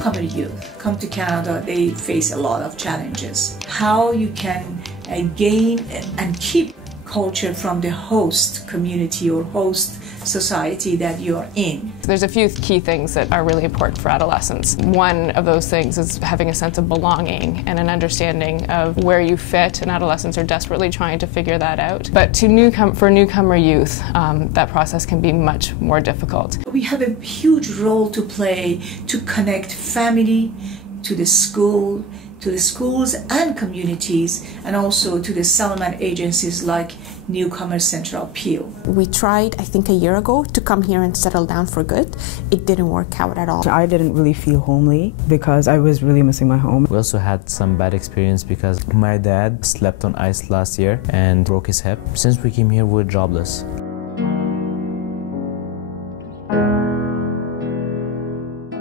newcomer youth come to Canada, they face a lot of challenges. How you can gain and keep culture from the host community or host society that you're in. There's a few key things that are really important for adolescents. One of those things is having a sense of belonging and an understanding of where you fit, and adolescents are desperately trying to figure that out. But for newcomer youth, that process can be much more difficult. We have a huge role to play to connect family to the school, to the schools and communities, and also to the settlement agencies like Newcomer Central Peel. We tried, I think, a year ago to come here and settle down for good. It didn't work out at all. I didn't really feel homely because I was really missing my home. We also had some bad experience because my dad slept on ice last year and broke his hip. Since we came here, we're jobless.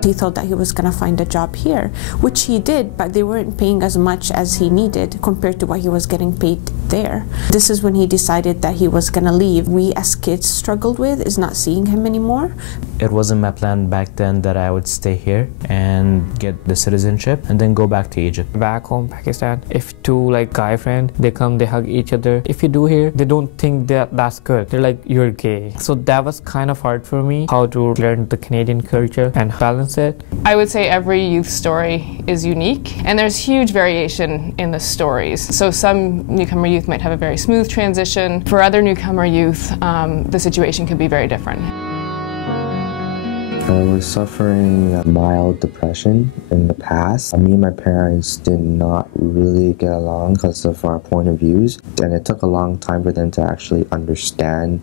He thought that he was going to find a job here, which he did, but they weren't paying as much as he needed compared to what he was getting paid there. This is when he decided that he was going to leave. We as kids struggled with is not seeing him anymore. It wasn't my plan back then that I would stay here and get the citizenship and then go back to Egypt. Back home, Pakistan, if two guy friends, they come, they hug each other. If you do here, they don't think that that's good. They're like, you're gay. So that was kind of hard for me, how to learn the Canadian culture and balance it. I would say every youth story is unique, and there's huge variation in the stories. So some newcomer youth might have a very smooth transition. For other newcomer youth, the situation could be very different. I was suffering mild depression in the past. Me and my parents did not really get along because of our point of views, and it took a long time for them to actually understand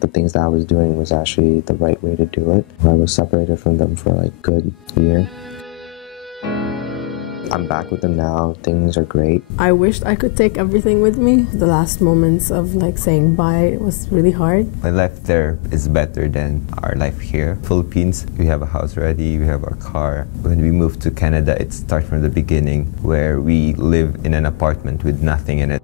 the things that I was doing was actually the right way to do it. I was separated from them for a good year. I'm back with them now. Things are great. I wished I could take everything with me. The last moments of saying bye was really hard. My life there is better than our life here. Philippines, we have a house ready, we have our car. When we moved to Canada, it starts from the beginning where we live in an apartment with nothing in it.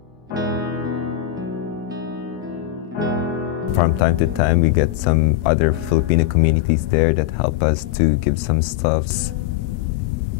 From time to time, we get some other Filipino communities there that help us to give some stuffs.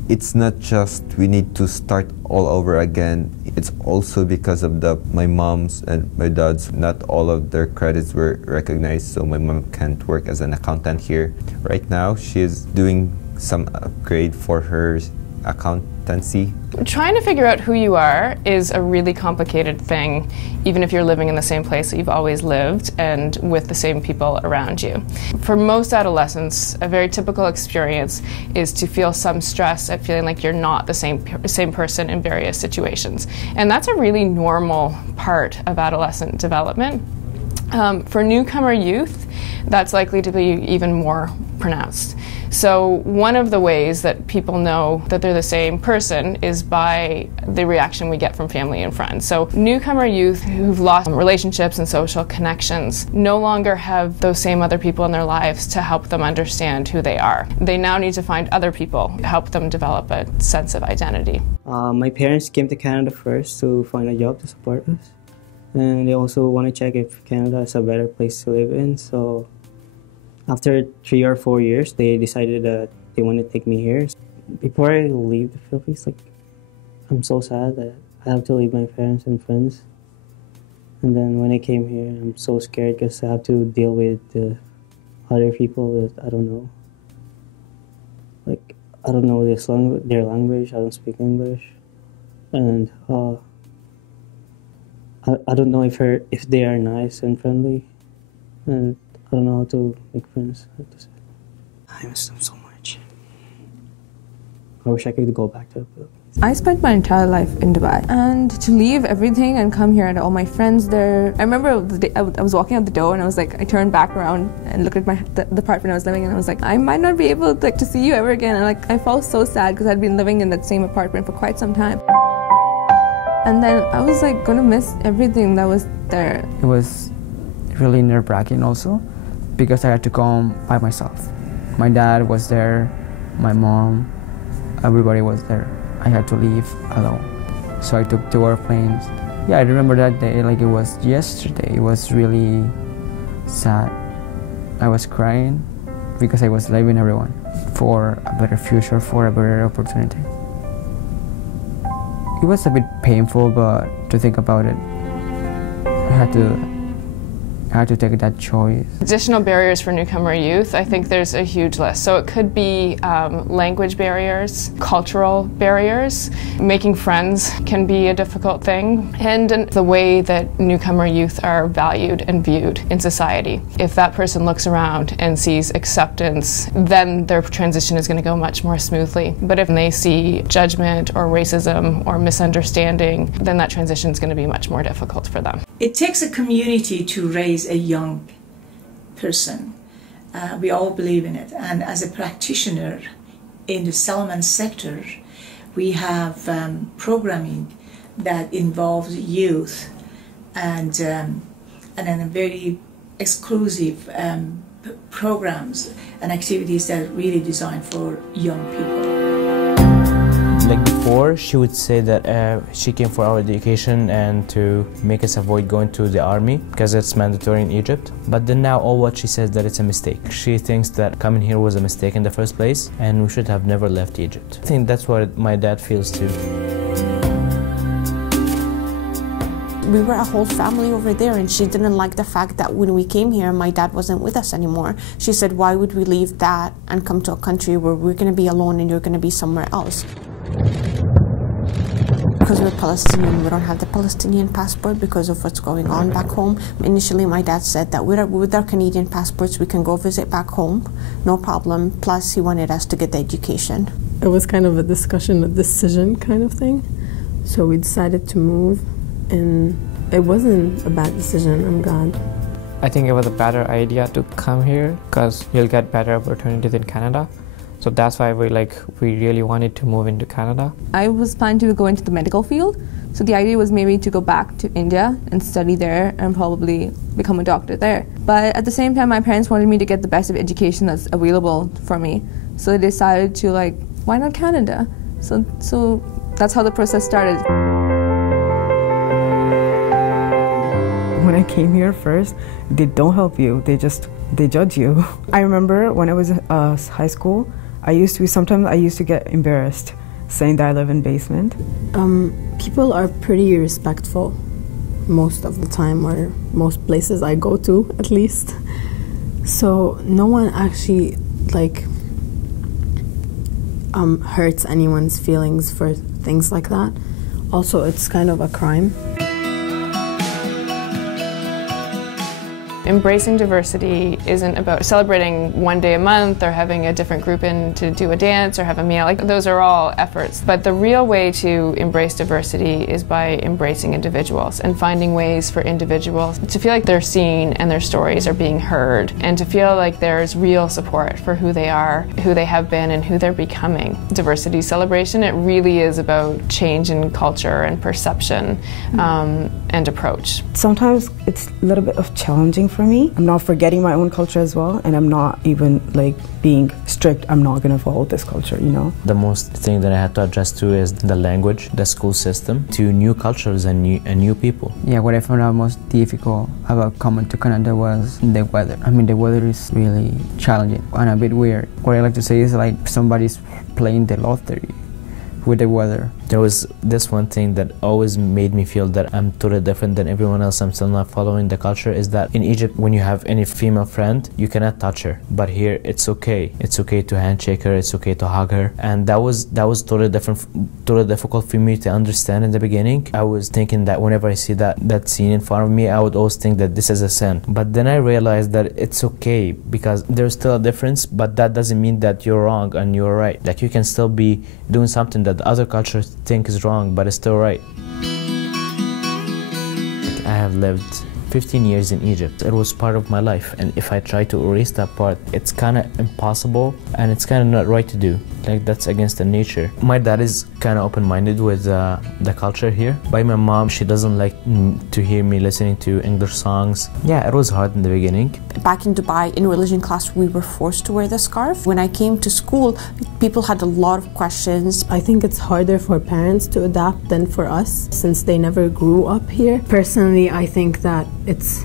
It's not just we need to start all over again. It's also because of my mom's and my dad's, not all of their credits were recognized, so my mom can't work as an accountant here. Right now, she is doing some upgrade for her accountancy. Trying to figure out who you are is a really complicated thing, even if you're living in the same place that you've always lived and with the same people around you. For most adolescents, a very typical experience is to feel some stress at feeling like you're not the same person in various situations. And that's a really normal part of adolescent development. For newcomer youth, that's likely to be even more pronounced. So one of the ways that people know that they're the same person is by the reaction we get from family and friends. So newcomer youth who've lost relationships and social connections no longer have those same other people in their lives to help them understand who they are. They now need to find other people to help them develop a sense of identity. My parents came to Canada first to find a job to support us. And they also want to check if Canada is a better place to live in. So after 3 or 4 years, they decided that they want to take me here. Before I leave the Philippines, I'm so sad that I have to leave my parents and friends. And then when I came here, I'm so scared because I have to deal with the other people that I don't know. I don't know their language, I don't speak English. And I don't know if they are nice and friendly, and I don't know how to make friends. I miss them so much. I wish I could go back to the Philippines. I spent my entire life in Dubai, and to leave everything and come here and all my friends there. I remember the day I was walking out the door and I was I turned back around and looked at the apartment I was living in, and I was like, I might not be able to see you ever again. And I felt so sad because I'd been living in that same apartment for quite some time. And then I was gonna miss everything that was there. It was really nerve-wracking also because I had to come by myself. My dad was there, my mom, everybody was there. I had to leave alone. So I took 2 airplanes. Yeah, I remember that day like it was yesterday. It was really sad. I was crying because I was leaving everyone for a better future, for a better opportunity. It was a bit painful, but to think about it, I had to take that choice. Additional barriers for newcomer youth, I think there's a huge list. So it could be language barriers, cultural barriers. Making friends can be a difficult thing, and the way that newcomer youth are valued and viewed in society. If that person looks around and sees acceptance, then their transition is going to go much more smoothly. But if they see judgment or racism or misunderstanding, then that transition is going to be much more difficult for them. It takes a community to raise a young person. We all believe in it. And as a practitioner in the settlement sector, we have programming that involves youth and then a very exclusive programs and activities that are really designed for young people. Like before, she would say that she came for our education and to make us avoid going to the army because it's mandatory in Egypt. But then now all what she says that it's a mistake. She thinks that coming here was a mistake in the first place and we should have never left Egypt. I think that's what my dad feels too. We were a whole family over there, and she didn't like the fact that when we came here, my dad wasn't with us anymore. She said, why would we leave that and come to a country where we're going to be alone and you're going to be somewhere else? Because we're Palestinian, we don't have the Palestinian passport because of what's going on back home. Initially, my dad said that with our Canadian passports, we can go visit back home, no problem. Plus, he wanted us to get the education. It was kind of a discussion, a decision kind of thing. So we decided to move, and it wasn't a bad decision, I'm glad. I think it was a better idea to come here because you'll get better opportunities in Canada. So that's why we really wanted to move into Canada. I was planning to go into the medical field. So the idea was maybe to go back to India and study there and probably become a doctor there. But at the same time, my parents wanted me to get the best of education that's available for me. So they decided to why not Canada? So that's how the process started. When I came here first, they don't help you. They judge you. I remember when I was in high school, I used to get embarrassed saying that I live in basement. People are pretty respectful most of the time, or most places I go to at least. So no one actually hurts anyone's feelings for things like that. Also, it's kind of a crime. Embracing diversity isn't about celebrating one day a month or having a different group in to do a dance or have a meal. Those are all efforts. But the real way to embrace diversity is by embracing individuals and finding ways for individuals to feel like they're seen and their stories are being heard, and to feel like there's real support for who they are, who they have been, and who they're becoming. Diversity celebration, it really is about change in culture and perception and approach. Sometimes it's a little bit of challenging for me. I'm not forgetting my own culture as well, and I'm not even being strict. I'm not gonna follow this culture, you know. The most thing that I had to adjust to is the language, the school system, to new cultures and new people. Yeah, what I found out most difficult about coming to Canada was the weather. I mean, the weather is really challenging and a bit weird. What I like to say is somebody's playing the lottery with the weather. There was this one thing that always made me feel that I'm totally different than everyone else. I'm still not following the culture. Is that in Egypt, when you have any female friend, you cannot touch her. But here, it's okay. It's okay to handshake her. It's okay to hug her. And that was totally different, totally difficult for me to understand in the beginning. I was thinking that whenever I see that scene in front of me, I would always think that this is a sin. But then I realized that it's okay because there's still a difference, but that doesn't mean that you're wrong and you're right. That you can still be doing something that the other cultures think is wrong, but it's still right. I have lived 15 years in Egypt. It was part of my life, and if I try to erase that part, it's kind of impossible and it's kind of not right to do. That's against the nature. My dad is kind of open-minded with the culture here. By my mom, she doesn't like to hear me listening to English songs. Yeah, it was hard in the beginning. Back in Dubai, in religion class, we were forced to wear the scarf. When I came to school, people had a lot of questions. I think it's harder for parents to adapt than for us, since they never grew up here. Personally, I think that it's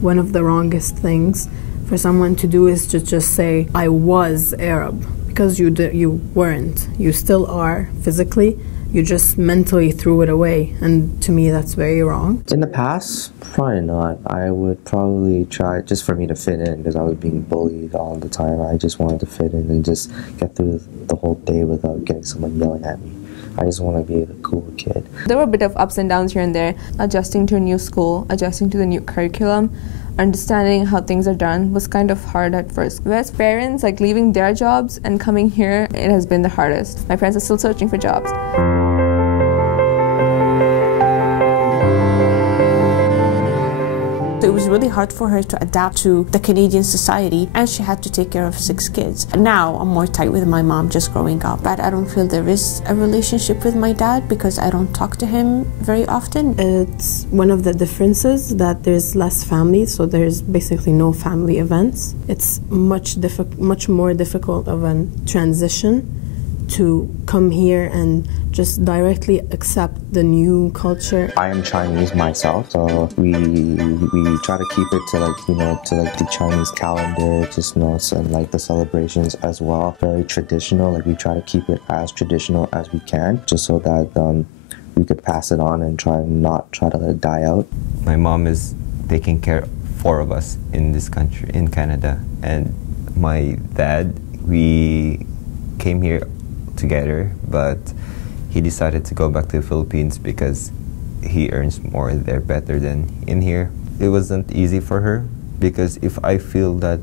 one of the wrongest things for someone to do is to just say, I was Arab, because you weren't. You still are physically. You just mentally threw it away, and to me that's very wrong. In the past, probably not. I would probably try just for me to fit in, because I was being bullied all the time. I just wanted to fit in and just get through the whole day without getting someone yelling at me. I just want to be a cool kid. There were a bit of ups and downs here and there, adjusting to a new school, adjusting to the new curriculum. Understanding how things are done was kind of hard at first. As parents, like leaving their jobs and coming here, it has been the hardest. My parents are still searching for jobs. It was really hard for her to adapt to the Canadian society, and she had to take care of 6 kids. Now I'm more tight with my mom just growing up, but I don't feel there is a relationship with my dad because I don't talk to him very often. It's one of the differences that there's less family, so there's basically no family events. It's much more difficult of a transition to come here and just directly accept the new culture. I am Chinese myself, so we try to keep it to the Chinese calendar, just and like the celebrations as well. Very traditional. Like we try to keep it as traditional as we can, just so that we could pass it on and not try to let it die out. My mom is taking care of 4 of us in this country, in Canada, and my dad, we came here together, but he decided to go back to the Philippines because he earns more there better than in here. It wasn't easy for her, because if I feel that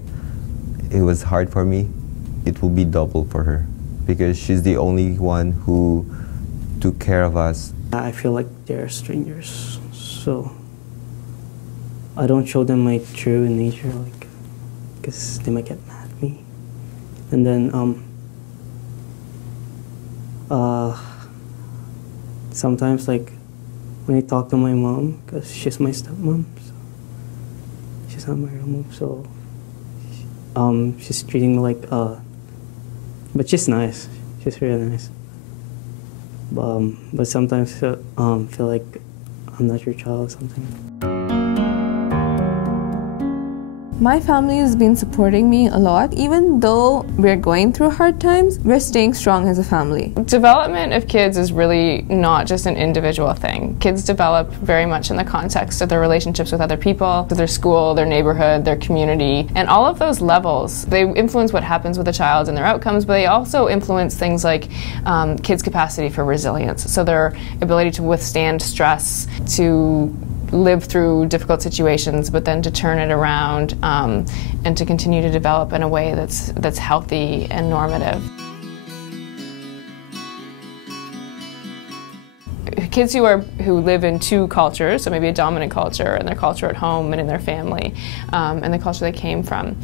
it was hard for me, it will be double for her, because she's the only one who took care of us. I feel like they're strangers, so I don't show them my true nature, because they might get mad at me. And then sometimes when I talk to my mom, because she's my stepmom, so she's not my real mom, so she's treating me but she's nice, she's really nice. But sometimes feel like I'm not your child or something. My family has been supporting me a lot. Even though we're going through hard times, we're staying strong as a family. Development of kids is really not just an individual thing. Kids develop very much in the context of their relationships with other people, with their school, their neighborhood, their community, and all of those levels. They influence what happens with a child and their outcomes, but they also influence things like kids' capacity for resilience, so their ability to withstand stress, to live through difficult situations, but then to turn it around and to continue to develop in a way that's healthy and normative. Kids who live in 2 cultures, so maybe a dominant culture and their culture at home and in their family, and the culture they came from,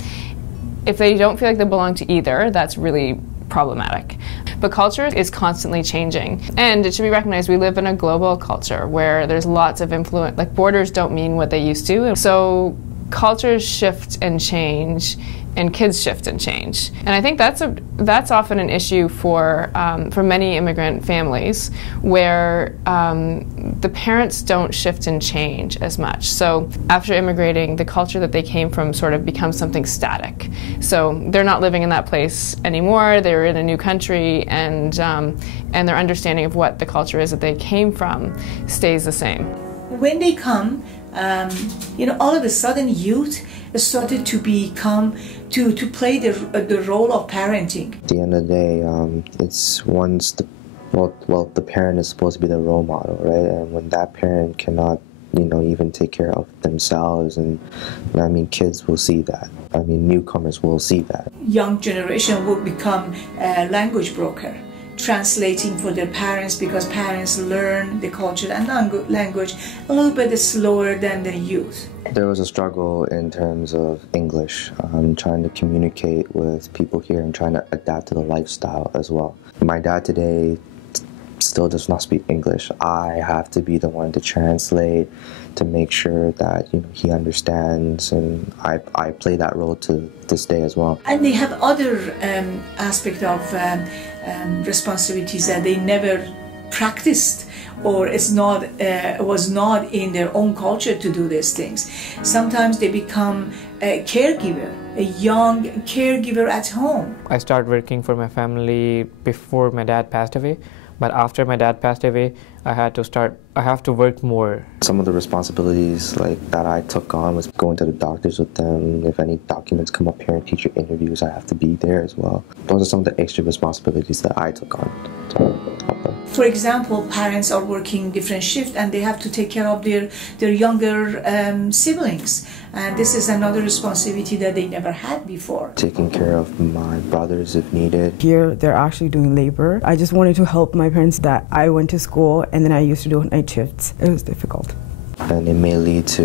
if they don't feel like they belong to either, that's really problematic. But culture is constantly changing, and it should be recognized we live in a global culture where there's lots of influence, borders don't mean what they used to. So cultures shift and change, and kids shift and change. And I think that's often an issue for many immigrant families, where the parents don't shift and change as much. So after immigrating, the culture that they came from sort of becomes something static. So they're not living in that place anymore. They're in a new country, and their understanding of what the culture is that they came from stays the same. When they come, all of a sudden youth started to become, to play the role of parenting. At the end of the day, it's once the parent is supposed to be the role model, right? And when that parent cannot, even take care of themselves, and kids will see that. Newcomers will see that. Young generation will become a language broker, translating for their parents, because parents learn the culture and language a little bit slower than the youth. There was a struggle in terms of English, trying to communicate with people here and trying to adapt to the lifestyle as well. My dad today still does not speak English. I have to be the one to translate, to make sure that he understands, and I play that role to this day as well. And they have other aspect of responsibilities that they never practiced or was not in their own culture to do these things. Sometimes they become a caregiver, a young caregiver at home. I started working for my family before my dad passed away, but after my dad passed away, I have to work more. Some of the responsibilities that I took on was going to the doctors with them. If any documents come up, parent-teacher interviews, I have to be there as well. Those are some of the extra responsibilities that I took on to help them. For example, parents are working different shifts and they have to take care of their younger siblings. And this is another responsibility that they never had before. Taking care of my brothers if needed. Here, they're actually doing labor. I just wanted to help my parents that I went to school and then I used to do night shifts. It was difficult. And it may lead to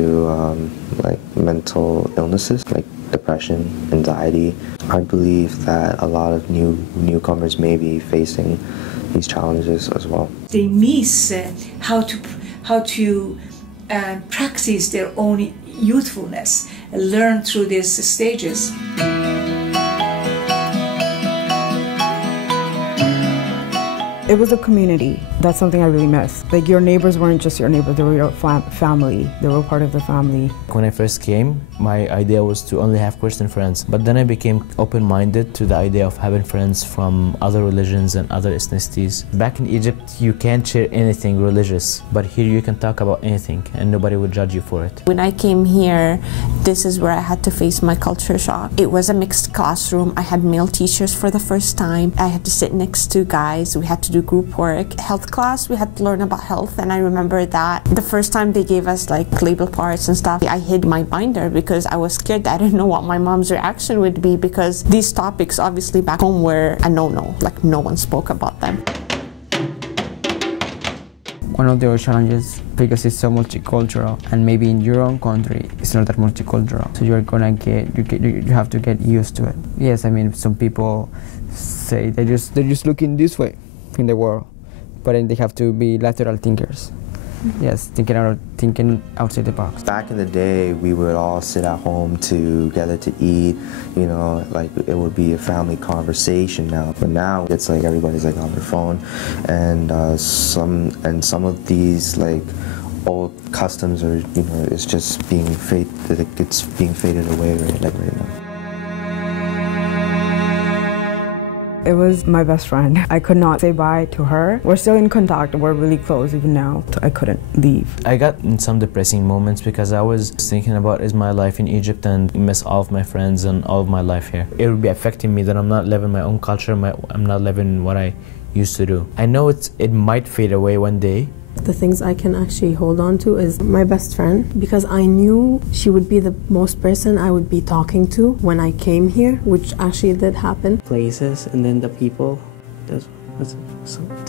mental illnesses like depression, anxiety. I believe that a lot of newcomers may be facing these challenges as well. They miss how to practice their own youthfulness, learn through these stages. It was a community. That's something I really miss. Like, your neighbors weren't just your neighbors, they were your family. They were part of the family. When I first came, my idea was to only have Christian friends. But then I became open-minded to the idea of having friends from other religions and other ethnicities. Back in Egypt, you can't share anything religious, but here you can talk about anything and nobody would judge you for it. When I came here, this is where I had to face my culture shock. It was a mixed classroom. I had male teachers for the first time. I had to sit next to guys. We had to do group work. Health class, we had to learn about health, and I remember that the first time they gave us label parts and stuff, I hid my binder because I was scared that I didn't know what my mom's reaction would be, because these topics obviously back home were a no-no, no one spoke about them. One of the challenges, because it's so multicultural, and maybe in your own country it's not that multicultural, so you're gonna you have to get used to it. Yes, I mean, some people say they're just looking this way in the world, but then they have to be lateral thinkers. Yes, thinking outside the box. Back in the day, we would all sit at home together to eat, it would be a family conversation now. But now it's everybody's on their phone, and some of these old customs are it's just being faded away right now. It was my best friend. I could not say bye to her. We're still in contact. We're really close even now. I couldn't leave. I got in some depressing moments because I was thinking about, is my life in Egypt and miss all of my friends and all of my life here. It would be affecting me that I'm not living my own culture, I'm not living what I used to do. I know it might fade away one day. The things I can actually hold on to is my best friend, because I knew she would be the most person I would be talking to when I came here, which actually did happen. Places and then the people, that's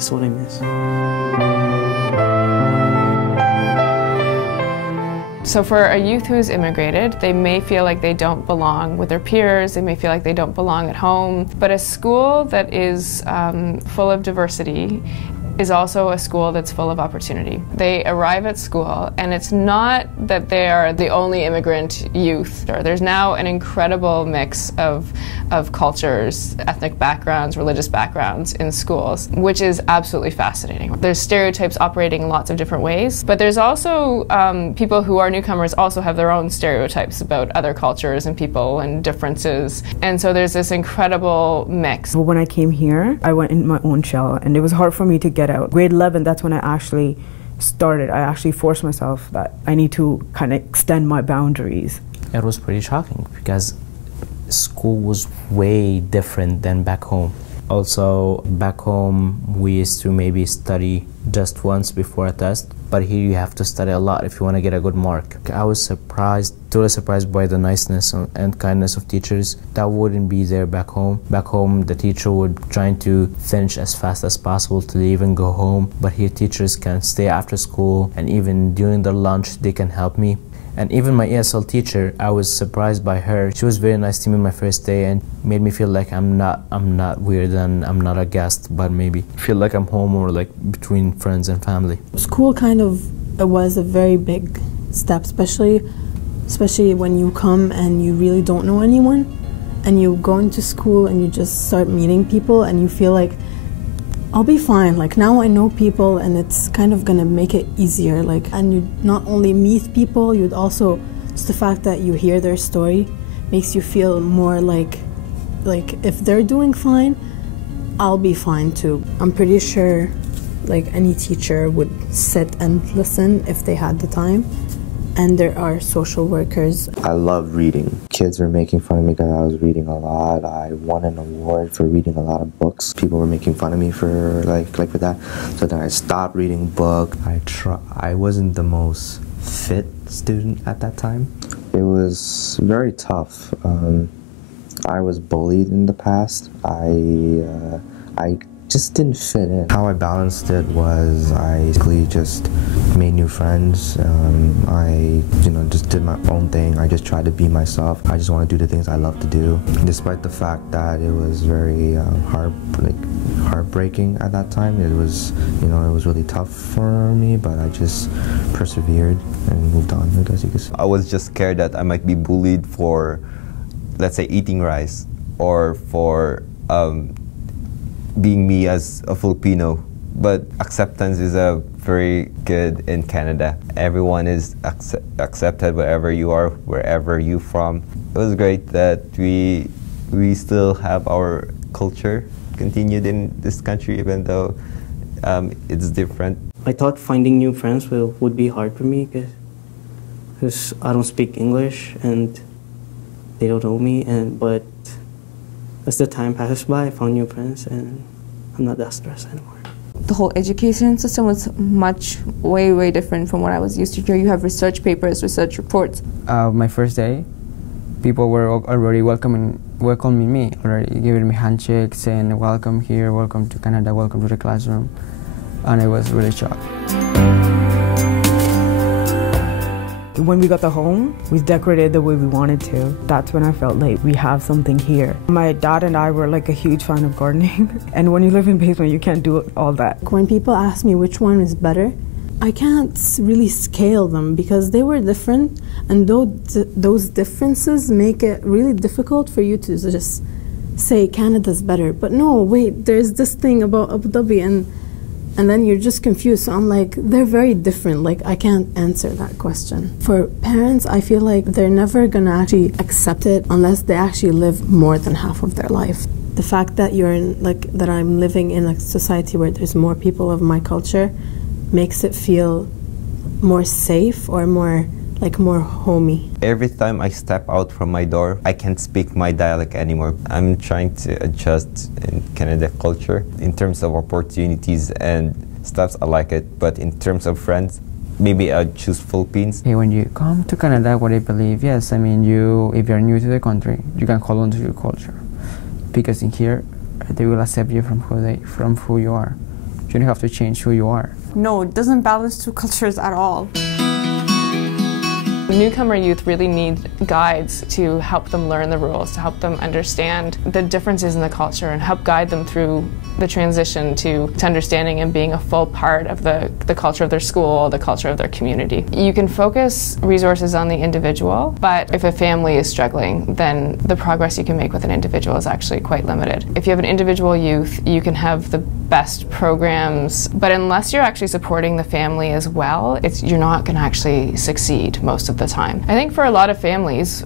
what I miss. So for a youth who's immigrated, they may feel like they don't belong with their peers, they may feel like they don't belong at home, but a school that is full of diversity is also a school that's full of opportunity. They arrive at school, and it's not that they are the only immigrant youth. There's now an incredible mix of cultures, ethnic backgrounds, religious backgrounds in schools, which is absolutely fascinating. There's stereotypes operating in lots of different ways, but there's also people who are newcomers also have their own stereotypes about other cultures and people and differences, and so there's this incredible mix. When I came here, I went in my own shell, and it was hard for me to get out. Grade 11, that's when I actually started. I actually forced myself that I need to kind of extend my boundaries. It was pretty shocking because school was way different than back home. Also, back home, we used to maybe study just once before a test, but here you have to study a lot if you want to get a good mark. I was totally surprised by the niceness and kindness of teachers. That wouldn't be there back home. Back home, the teacher would try to finish as fast as possible to leave and go home, but here teachers can stay after school, and even during their lunch, they can help me. And even my ESL teacher, I was surprised by her. She was very nice to me my first day and made me feel like I'm not weird and I'm not a guest, but maybe feel like I'm home or between friends and family. School kind of was a very big step, especially when you come and you really don't know anyone, and you go into school and you just start meeting people and you feel like I'll be fine. Like now I know people and it's kind of gonna make it easier. Like, and you not only meet people, you'd also, just the fact that you hear their story makes you feel more like if they're doing fine, I'll be fine too. I'm pretty sure like any teacher would sit and listen if they had the time. And there are social workers. I love reading. Kids were making fun of me because I was reading a lot. I won an award for reading a lot of books. People were making fun of me for for that. So then I stopped reading books. I wasn't the most fit student at that time. It was very tough. I was bullied in the past. I just didn't fit in. How I balanced it was I basically just made new friends. I just did my own thing. I just tried to be myself. I just want to do the things I love to do. Despite the fact that it was very heartbreaking at that time. It was, it was really tough for me, but I just persevered and moved on, I guess you could say. I was just scared that I might be bullied for, let's say, eating rice or for being me as a Filipino, but acceptance is very good in Canada. Everyone is accepted wherever you are, wherever you're from. It was great that we still have our culture continued in this country, even though it's different. I thought finding new friends would be hard for me because I don't speak English and they don't know me, but as the time passes by, I found new friends and I'm not that stressed anymore. The whole education system was way different from what I was used to. Here you have research papers, research reports. My first day, people were already welcoming me, already giving me handshakes, saying welcome here, welcome to Canada, welcome to the classroom, and I was really shocked. When we got the home, we decorated the way we wanted to. That's when I felt like we have something here. My dad and I were like a huge fan of gardening. And when you live in basement, you can't do all that. When people ask me which one is better, I can't really scale them because they were different. And those differences make it really difficult for you to just say Canada's better. But no, wait, there's this thing about Abu Dhabi and then you're just confused. So I'm like, they're very different. Like, I can't answer that question. For parents, I feel like they're never gonna actually accept it unless they actually live more than half of their life. The fact that that I'm living in a society where there's more people of my culture makes it feel more safe or more homey. Every time I step out from my door, I can't speak my dialect anymore. I'm trying to adjust in Canada culture. In terms of opportunities and stuff, I like it. But in terms of friends, maybe I'd choose Philippines. Hey, when you come to Canada, what I believe, yes, I mean, if you're new to the country, you can hold on to your culture. Because in here, they will accept you from who you are. You don't have to change who you are. No, it doesn't balance two cultures at all. Newcomer youth really need guides to help them learn the rules, to help them understand the differences in the culture and help guide them through the transition to understanding and being a full part of the culture of their school, the culture of their community. You can focus resources on the individual, but if a family is struggling, then the progress you can make with an individual is actually quite limited. If you have an individual youth, you can have the best programs, but unless you're actually supporting the family as well, you're not going to actually succeed most of the time. I think for a lot of families,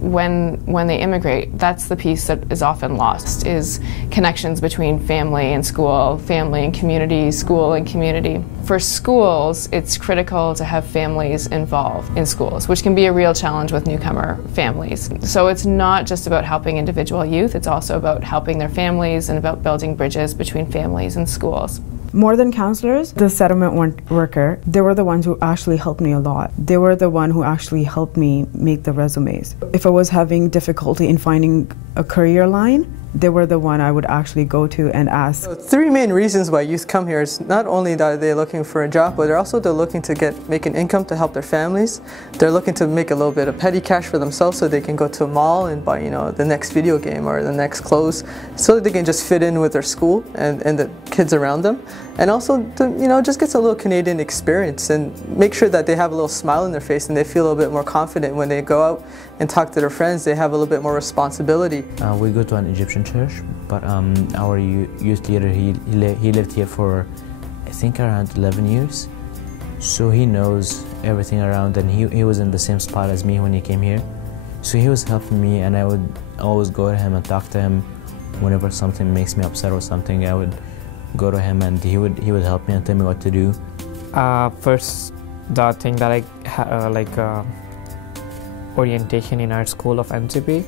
when they immigrate, that's the piece that is often lost, is connections between family and school, family and community, school and community. For schools, it's critical to have families involved in schools, which can be a real challenge with newcomer families. So it's not just about helping individual youth, it's also about helping their families and about building bridges between families and schools. More than counselors, the settlement worker, they were the ones who actually helped me a lot. They were the one who actually helped me make the resumes. If I was having difficulty in finding a career line, they were the one I would actually go to and ask. So 3 main reasons why youth come here is not only that they're looking for a job, but they're looking to make an income to help their families. They're looking to make a little bit of petty cash for themselves so they can go to a mall and buy, the next video game or the next clothes, so that they can just fit in with their school and the kids around them. And also to, just get a little Canadian experience and make sure that they have a little smile on their face and they feel a little bit more confident when they go out and talk to their friends. They have a little bit more responsibility. We go to an Egyptian Mission Church, but our youth leader, he lived here for, I think, around 11 years. So he knows everything around, and he was in the same spot as me when he came here. So he was helping me, and I would always go to him and talk to him whenever something makes me upset or something. I would go to him, and he would help me and tell me what to do. First, the thing that I orientation in our school of NCP.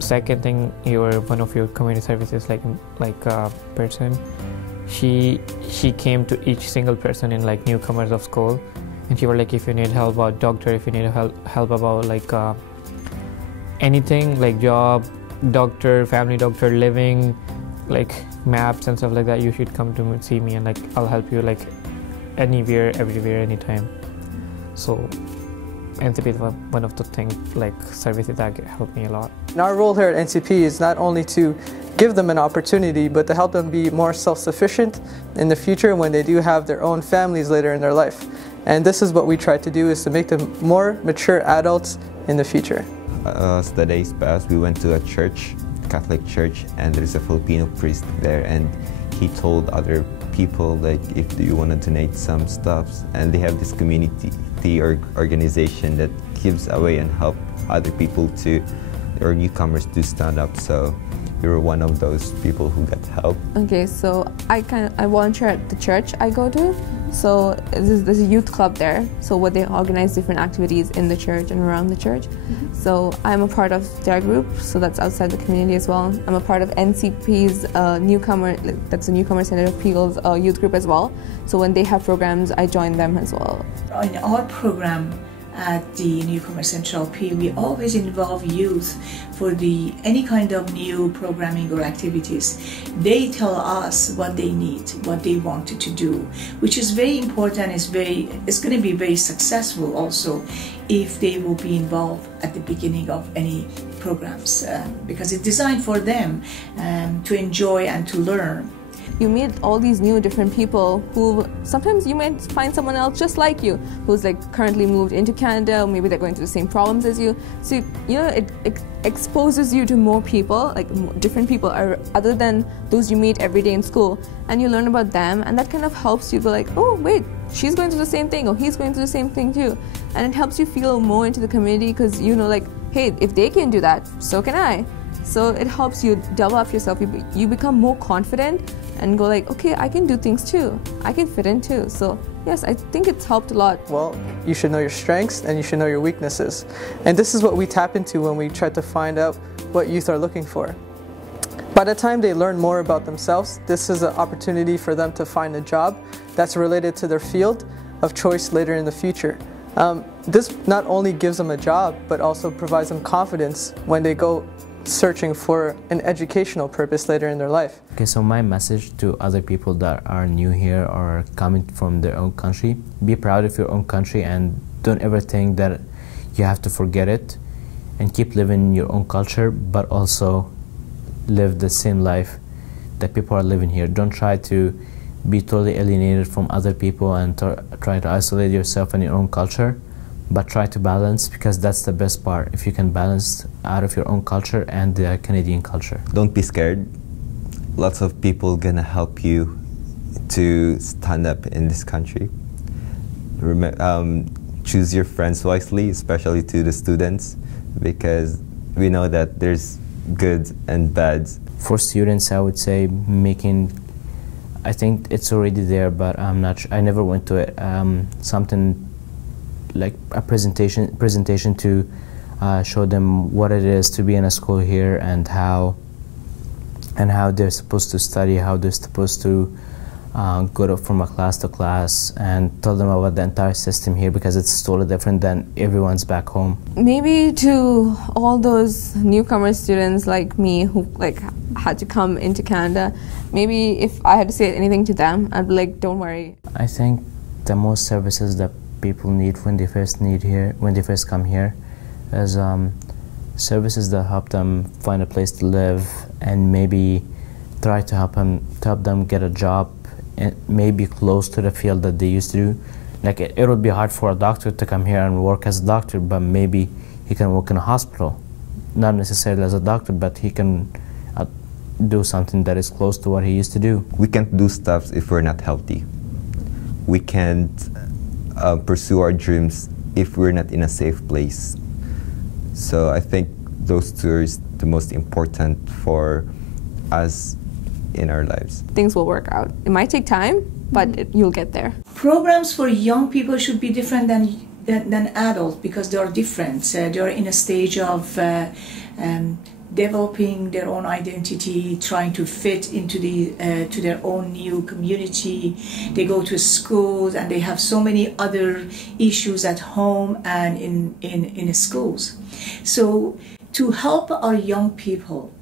Second thing, one of your community services like person. She came to each single person in like newcomers of school, and she was like, if you need help about doctor, if you need help about like anything like job, doctor, family doctor, living, like maps and stuff like that, you should come to see me, and like I'll help you like anywhere, everywhere, anytime. So NCP is one of the things, like services that help me a lot. And our role here at NCP is not only to give them an opportunity, but to help them be more self-sufficient in the future when they do have their own families later in their life. And this is what we try to do, is to make them more mature adults in the future. As the days passed, we went to a church, Catholic church, and there's a Filipino priest there, and he told other people, like, if you want to donate some stuff, and they have this community or organization that gives away and help other people to, or newcomers to stand up. So you were one of those people who got help. Okay, so I volunteer at the church I go to. So there's a youth club there. So what they organize different activities in the church and around the church. So I'm a part of their group. So that's outside the community as well. I'm a part of NCP's newcomer. That's the Newcomer Center of People's youth group as well. So when they have programs, I join them as well. In our program at the Newcomer Central P, we always involve youth for any kind of new programming or activities. They tell us what they need, what they wanted to do, which is very important. It's going to be very successful also if they will be involved at the beginning of any programs, because it's designed for them to enjoy and to learn. You meet all these new different people who sometimes you might find someone else just like you who's like currently moved into Canada, or maybe they're going through the same problems as you. So you know, it exposes you to more people, like different people other than those you meet every day in school, and you learn about them, and that kind of helps you go like, oh wait, she's going through the same thing, or he's going through the same thing too. And it helps you feel more into the community, because you know, like, hey, if they can do that, so can I. So it helps you develop yourself. You become more confident and go like, okay, I can do things too. I can fit in too. So yes, I think it's helped a lot. Well, you should know your strengths and you should know your weaknesses. And this is what we tap into when we try to find out what youth are looking for. By the time they learn more about themselves, this is an opportunity for them to find a job that's related to their field of choice later in the future. This not only gives them a job, but also provides them confidence when they go searching for an educational purpose later in their life. Okay, so my message to other people that are new here or coming from their own country: be proud of your own country and don't ever think that you have to forget it, and keep living your own culture, but also live the same life that people are living here. Don't try to be totally alienated from other people and try to isolate yourself in your own culture, but try to balance, because that's the best part, if you can balance out of your own culture and the Canadian culture. Don't be scared. Lots of people gonna help you to stand up in this country. Choose your friends wisely, especially to the students, because we know that there's good and bad. For students, I would say I think it's already there, but I'm not sure. I never went to it. Something like a presentation to show them what it is to be in a school here, and how they're supposed to study, how they're supposed to go from a class to class, and tell them about the entire system here, because it's totally different than everyone's back home. Maybe to all those newcomer students like me who like had to come into Canada, maybe if I had to say anything to them, I'd be like, don't worry. I think the most services that people need when they first come here is services that help them find a place to live, and maybe try to help them get a job, and maybe close to the field that they used to do. Like it would be hard for a doctor to come here and work as a doctor, but maybe he can work in a hospital, not necessarily as a doctor, but he can do something that is close to what he used to do. We can't do stuff if we're not healthy. We can't pursue our dreams if we're not in a safe place. So I think those two are the most important for us in our lives. Things will work out. It might take time, but you'll get there. Programs for young people should be different than adults because they are different. They are in a stage of developing their own identity, trying to fit into to their own new community. They go to schools and they have so many other issues at home and in schools. So to help our young people,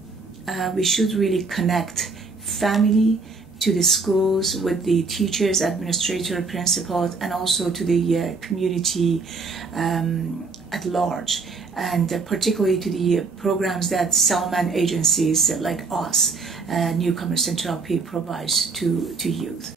we should really connect family to the schools with the teachers, administrator, principals, and also to the community at large, and particularly to the programs that Salman agencies like us, Newcomer Central P, provides to youth.